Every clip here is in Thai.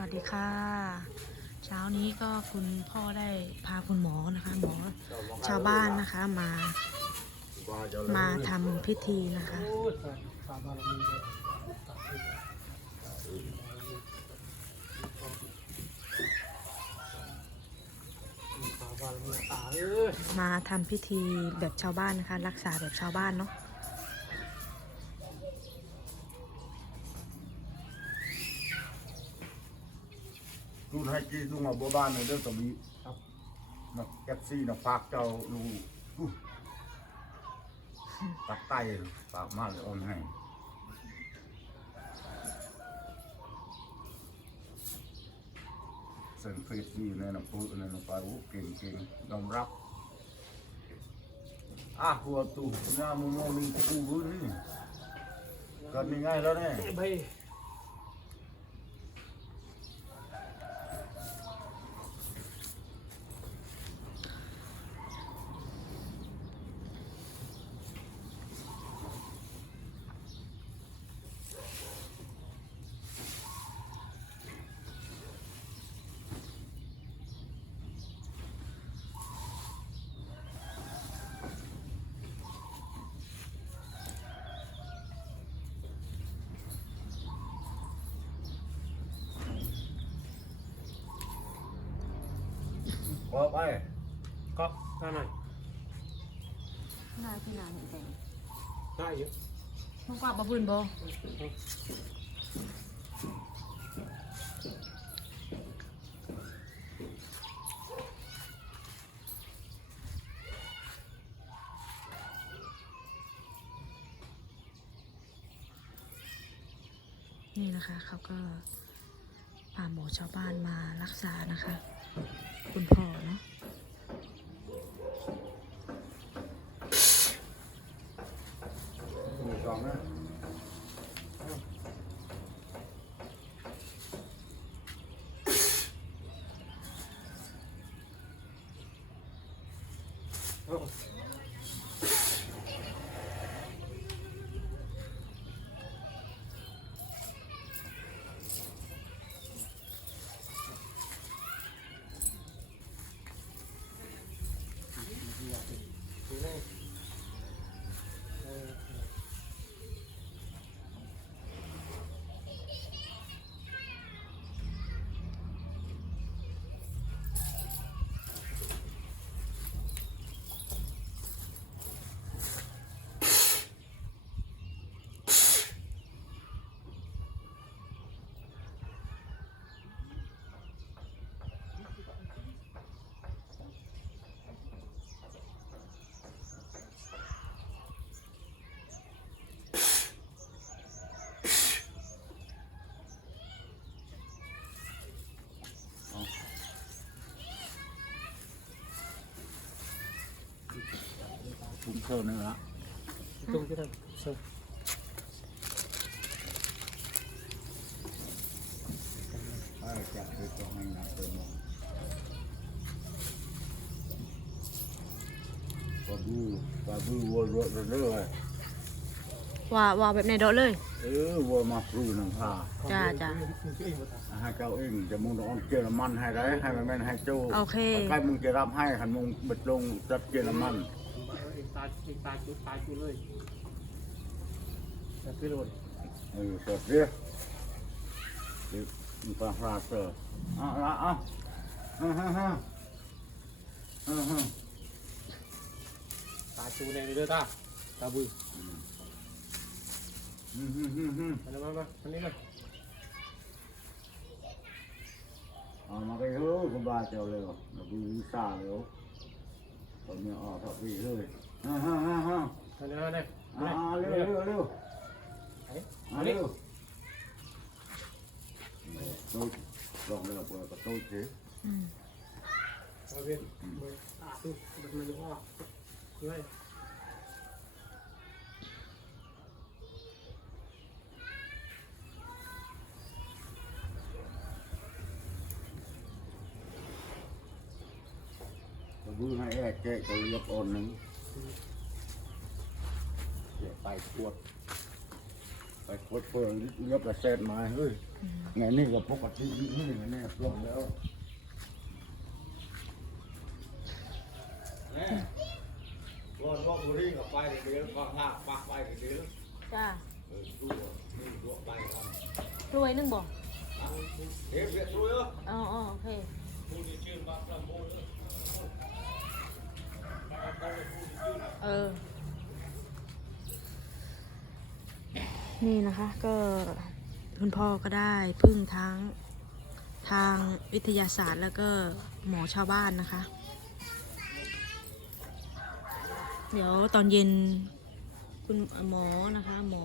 วัสดีค่ะ เช้านี้ก็คุณพ่อได้พาคุณหมอนะคะหมอชาวบ้านนะคะมา มาทำพิธีนะคะ มาทำพิธีแบบชาวบ้านนะคะ รักษาแบบชาวบ้านเนาะ ดูให้จีดูมาบัวบ้านในเรื่องตะบีครับนักแก๊ปซี่นักฝากเจ้าลูอู้ตักไตฝากมาเลยโอนให้เส้นเฟสนี่ในน้ำพุในน้ำปลาโอ้เก่งเก่งยอมรับอะหัวตูหน้ามือโมนี่กูรู้นี่เกิดยังไงแล้วเนี่ย อกไปก็ได้หน่อยน่าที่นานเห็นแต่ได้อยู่มึงกว่าบะบุญบนี่นะคะเขาก็พาหมอชาวบ้านมารักษานะคะ คุณพ่อเนาะสองนะถุง เท่านั้นละตรงที่นั่นเชิญไอ้จับไปตรงนี้นะเติมปลาบูปลาบูวัวรถเรื่อยว่าว่าแบบในโดะเลย เออวัวมาปลูนังพาจ้าจ้าคือเองมาตาให้เจ้าเองจะมึงต้องเจรมันให้ได้ให้มันแม่นให้เจ้าโอเคใครมึงจะรับให้หันมึงบัดลงรับเจรมันเองตายเองตายจุดตายจุดเลยแต่พี่โรดเออสดเรียเดี๋ยวมึงฟังพระเสออะละอะฮะฮะฮะฮะฮะตายจุดในเรือตาตาบุยอืมอืมอืมอืมมามามาอันนี้เลยเอามาไปเฮ้ยคุณบาเจ้าเลยเราดูวิชาเลย ตอนนี้ออกกับพี่เลยฮ่าฮ่าฮ่าฮ่าอันนี้เลยอ่าเร็วเร็วเร็วอ่าเร็วตู้ลองเลยเปิดประตูสิอืมเอาเวียนอะตู้มันมันว่าด้วย เราดูให้แอ๊เจ๊จะเรียบอ่อนหนึ่งเดี๋ยวไปขวด ไปขวดเปิดเรียบละเศษไม้เฮ้ยไงนี่ก็ปกตินี่ไงนี่ลงแล้วรถรถบุรีกับไปเดือนฟังห้าปักไปเดือนจ้าเออดูนี่ดูไปครับรวยนึงบอกเฮ้ยเวียดรู้เยออ๋ออ๋อโอเค เออ นี่นะคะ ก็คุณพ่อก็ได้พึ่งทั้งทางวิทยาศาสตร์แล้วก็หมอชาวบ้านนะคะ เดี๋ยวตอนเย็นคุณหมอนะคะ หมอ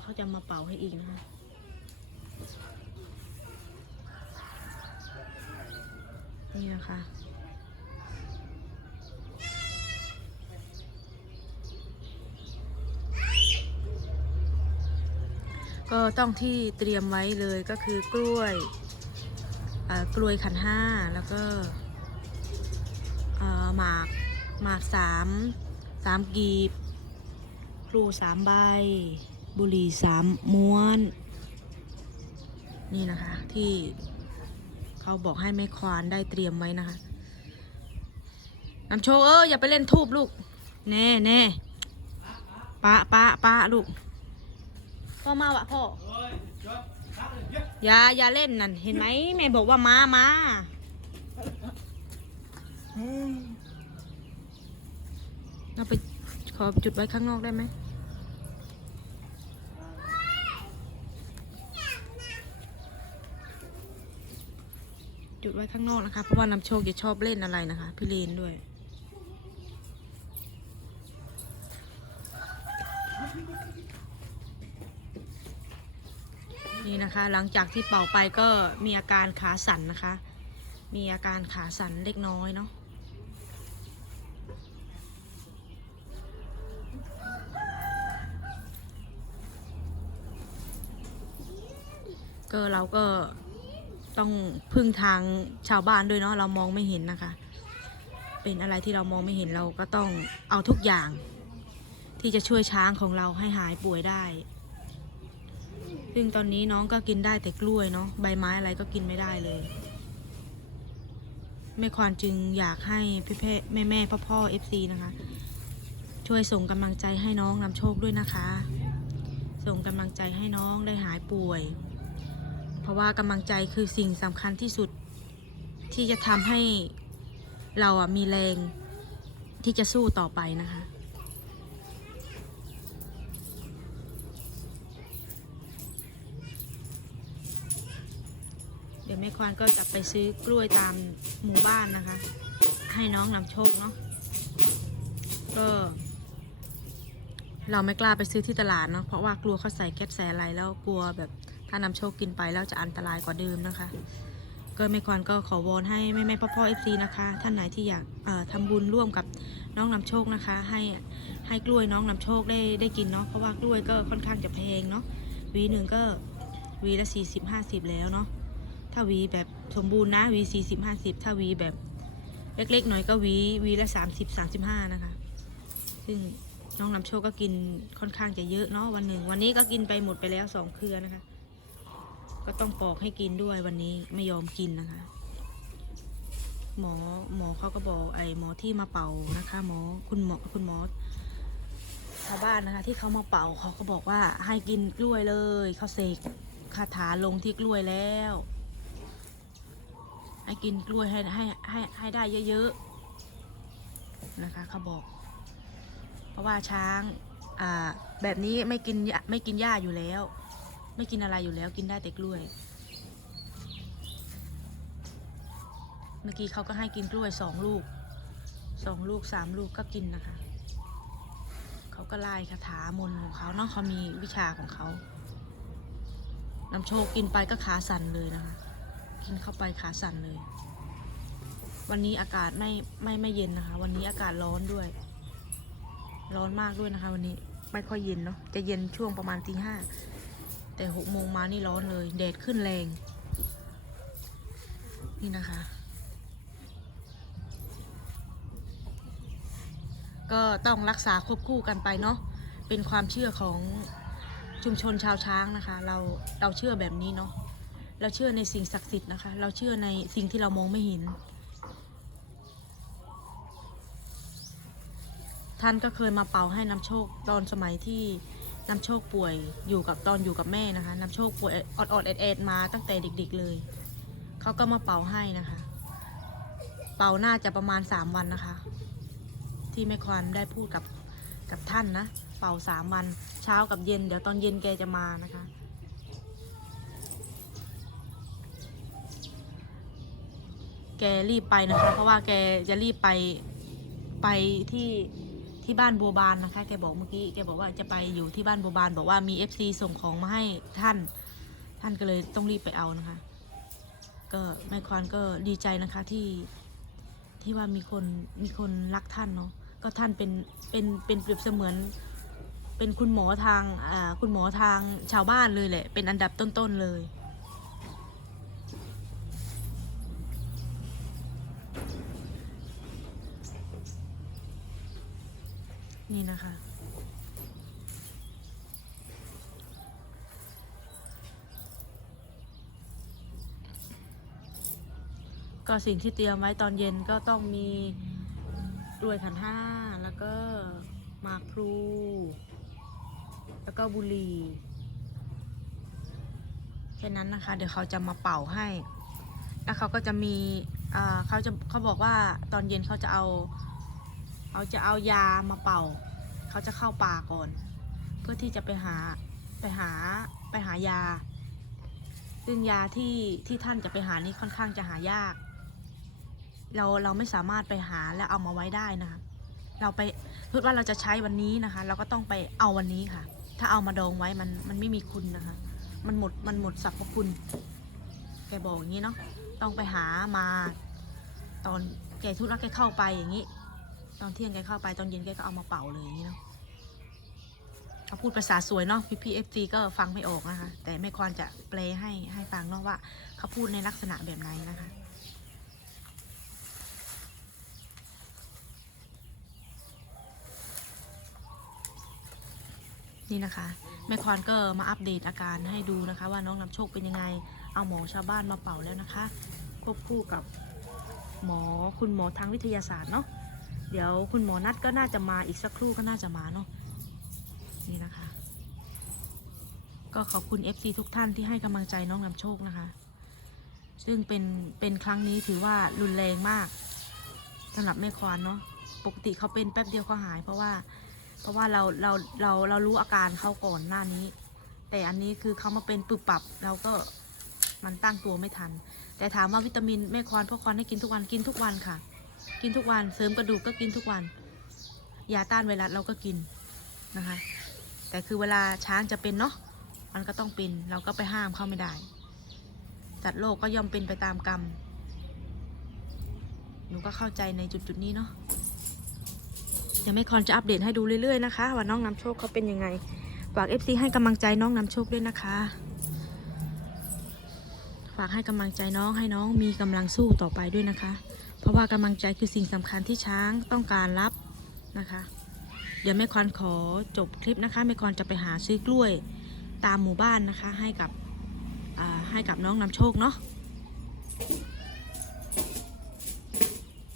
เขาจะมาเป่าให้อีกนะคะนี่นะคะ ก็ต้องที่เตรียมไว้เลยก็คือกล้วยกล้วยขันห้าแล้วก็หมากหมากสามสามกีบพลูสามใบ บุหรี่สามม้วน นี่นะคะที่เขาบอกให้แม่ควานได้เตรียมไว้นะคะน้ำโชว์เอออย่าไปเล่นทูบลูก แน่แน่ปะปะปะลูก พ่อมาวะพ่อ อย่าอย่าเล่นนั่น เห็นไหมแม่บอกว่ามามาเฮ้ยเราไปขอจุดไว้ข้างนอกได้ไหมจุดไว้ข้างนอกนะคะ เพราะว่านำโชคจะชอบเล่นอะไรนะคะ พี่เลนด้วย นี่นะคะ หลังจากที่เป่าไปก็มีอาการขาสั่นนะคะ มีอาการขาสั่นเล็กน้อยเนาะก็เราก็ต้องพึ่งทางชาวบ้านด้วยเนาะเรามองไม่เห็นนะคะ เป็นอะไรที่เรามองไม่เห็นเราก็ต้องเอาทุกอย่าง ที่จะช่วยช้างของเราให้หายป่วยได้ ซึ่งตอนนี้น้องก็กินได้แต่กล้วยเนาะใบไม้อะไรก็กินไม่ได้เลยแม่ควานจึงอยากให้พี่แพ่แม่แม่พ่อพ่อเอฟซีนะคะ ช่วยส่งกำลังใจให้น้องนำโชคด้วยนะคะ ส่งกำลังใจให้น้องได้หายป่วย เพราะว่ากำลังใจคือสิ่งสำคัญที่สุดที่จะทำให้เราอะมีแรงที่จะสู้ต่อไปนะคะ ดี๋ยวแม่ควานก็จะไปซื้อกล้วยตามหมู่บ้านนะคะ ให้น้องนำโชคเนาะก็เราไม่กล้าไปซื้อที่ตลาดเนาะเพราะว่ากลัวเขาใส่แก๊สใส่อะไรแล้วกลัวแบบถ้านำโชคกินไปแล้วจะอันตรายกว่าเดิมนะคะ ก็แม่ควานก็ขอวอนให้แม่แม่พ่อพ่อเอฟซีนะคะ ท่านไหนที่อยากเอ่อทำบุญร่วมกับน้องนำโชคนะคะ ให้ให้กล้วยน้องนำโชคได้ได้กินเนาะเพราะว่ากล้วยก็ค่อนข้างจะแพงเนาะวีหนึ่งก็วีละสี่สิบห้าสิบแล้วเนาะ ถ้าวีแบบสมบูรณ์นะวีสี่สิบห้าสิบถ้าวีแบบเล็กๆหน่อยก็วีวีละสามสิบสามสิบห้านะคะ ซึ่งน้องนำโชคก็กินค่อนข้างจะเยอะเนาะวันหนึ่ง วันนี้ก็กินไปหมดไปแล้วสองเครือนะคะ ก็ต้องปอกให้กินด้วยวันนี้ไม่ยอมกินนะคะ หมอหมอเขาก็บอกไอ้หมอที่มาเป่านะคะ หมอคุณหมอคุณหมอชาวบ้านนะคะ ที่เขามาเป่าเขาก็บอกว่าให้กินกล้วยเลยเขาเสกคาถาลงที่กล้วยแล้ว ให้กินกล้วยให้ให้ให้ให้ได้เยอะๆนะคะเขาบอก เพราะว่าช้างอ่าแบบนี้ไม่กินหญ้าไม่กินหญ้าอยู่แล้ว ไม่กินอะไรอยู่แล้วกินได้แต่กล้วย เมื่อกี้เขาก็ให้กินกล้วยสองลูกสองลูกสามลูกก็กินนะคะเขาก็ไล่คาถามนของเขาเนาะเขามีวิชาของเขานำโชคกินไปก็ขาสั่นเลยนะคะ กินเข้าไปขาสั่นเลย วันนี้อากาศไม่ไม่ไม่เย็นนะคะ วันนี้อากาศร้อนด้วย ร้อนมากด้วยนะคะ วันนี้ไม่ค่อยเย็นเนาะจะเย็นช่วงประมาณตีห้าแต่หกโมงมานี่ร้อนเลยแดดขึ้นแรง นี่นะคะ ก็ต้องรักษาควบคู่กันไปเนาะเป็นความเชื่อของชุมชนชาวช้างนะคะ เราเราเชื่อแบบนี้เนาะ เราเชื่อในสิ่งศักดิ์สิทธิ์นะคะ เราเชื่อในสิ่งที่เรามองไม่เห็น ท่านก็เคยมาเป่าให้น้ำโชคตอนสมัยที่น้ำโชคป่วยอยู่กับตอนอยู่กับแม่นะคะน้ำโชคป่วยอดอดแอดแอดมาตั้งแต่เด็ก ๆเลยเขาก็มาเป่าให้นะคะ เป่าน่าจะประมาณสามวันนะคะ ที่แม่ควานได้พูดกับกับท่านนะ เป่าสามวัน เช้ากับเย็น เดี๋ยวตอนเย็นแกจะมานะคะ แกรีบไปนะคะ เพราะว่าแกจะรีบไปไปที่ที่บ้านบัวบานนะคะ แกบอกเมื่อกี้ แกบอกว่าจะไปอยู่ที่บ้านบัวบาน บอกว่ามี FC ส่งของมาให้ท่าน ท่านก็เลยต้องรีบไปเอานะคะ ก็แม่ควานก็ดีใจนะคะที่ที่ว่ามีคนมีคนรักท่านเนาะ ก็ท่านเป็นเป็นเป็นเปรียบเสมือน เป็นคุณหมอทางอ่าคุณหมอทางชาวบ้านเลยแหละ เป็นอันดับต้นๆเลย นี่นะคะ ก็สิ่งที่เตรียมไว้ตอนเย็นก็ต้องมีรวยขันห้า แล้วก็หมากพลู แล้วก็บุหรี่แค่นั้นนะคะ เดี๋ยวเขาจะมาเป่าให้ แล้วเขาก็จะมีอ่าเขาจะเขาบอกว่าตอนเย็นเขาจะเอา เขาจะเอายามาเป่า เขาจะเข้าป่าก่อน เพื่อที่จะไปหาไปหาไปหายา ซึ่งยาที่ที่ท่านจะไปหานี่ค่อนข้างจะหายาก เราเราไม่สามารถไปหาและเอามาไว้ได้นะคะ เราไปพูดว่าเราจะใช้วันนี้นะคะ เราก็ต้องไปเอาวันนี้ค่ะ ถ้าเอามาดองไว้มันมันไม่มีคุณนะคะ มันหมดมันหมดสรรพคุณ แกบอกอย่างนี้เนาะ ต้องไปหามา ตอนแกทุรักแกเข้าไปอย่างนี้ ตอนเที่ยงแกเข้าไปตอนเย็นแกก็เอามาเป่าเลยอย่างนี้เนาะเขาพูดภาษาสวยเนาะพี่พีเอฟซีก็ฟังไม่ออกนะคะ แต่ไม่ควรจะแปลให้ให้ฟังเนาะว่า เขาพูดในลักษณะแบบไหนนะคะนี่นะคะแม่ควานก็มาอัปเดตอาการให้ดูนะคะ ว่าน้องนำโชคเป็นยังไง เอาหมอชาวบ้านมาเป่าแล้วนะคะ ควบคู่กับหมอคุณหมอทางวิทยาศาสตร์เนาะ เดี๋ยวคุณหมอนัดก็น่าจะมาอีกสักครู่ก็น่าจะมาเนาะนี่นะคะ ก็ขอบคุณ FC ทุกท่านที่ให้กำลังใจน้องนำโชคนะคะ ซึ่งเป็นเป็นครั้งนี้ถือว่ารุนแรงมากสำหรับแม่ควานเนาะปกติเขาเป็นแป๊บเดียวเขาหาย เพราะว่าเพราะว่าเราเราเราเรารู้อาการเขาก่อนหน้านี้ แต่อันนี้คือเขามาเป็นปึบปับเราก็มันตั้งตัวไม่ทัน แต่ถามว่าวิตามินแม่ควานพ่อควานให้กินทุกวันกินทุกวันค่ะ กินทุกวันเสริมกระดูกก็กินทุกวัน ยาต้านไวรัสเราก็กินนะคะ แต่คือเวลาช้างจะเป็นเนาะมันก็ต้องเป็นเราก็ไปห้ามเขาไม่ได้สัตว์โลกก็ย่อมเป็นไปตามกรรมหนูก็เข้าใจในจุดจุดๆนี้เนาะเดี๋ยวแม่คอนจะอัปเดตให้ดูเรื่อยๆนะคะว่าน้องนำโชคเขาเป็นยังไงฝาก FC ให้กำลังใจน้องนำโชคด้วยนะคะ ฝากให้กำลังใจน้องให้น้องมีกำลังสู้ต่อไปด้วยนะคะ เพราะว่ากำลังใจคือสิ่งสำคัญที่ช้างต้องการรับนะคะ เดี๋ยวแม่คอนขอจบคลิปนะคะแม่คอนจะไปหาซื้อกล้วยตามหมู่บ้านนะคะ ให้กับให้กับน้องนำโชคเนาะ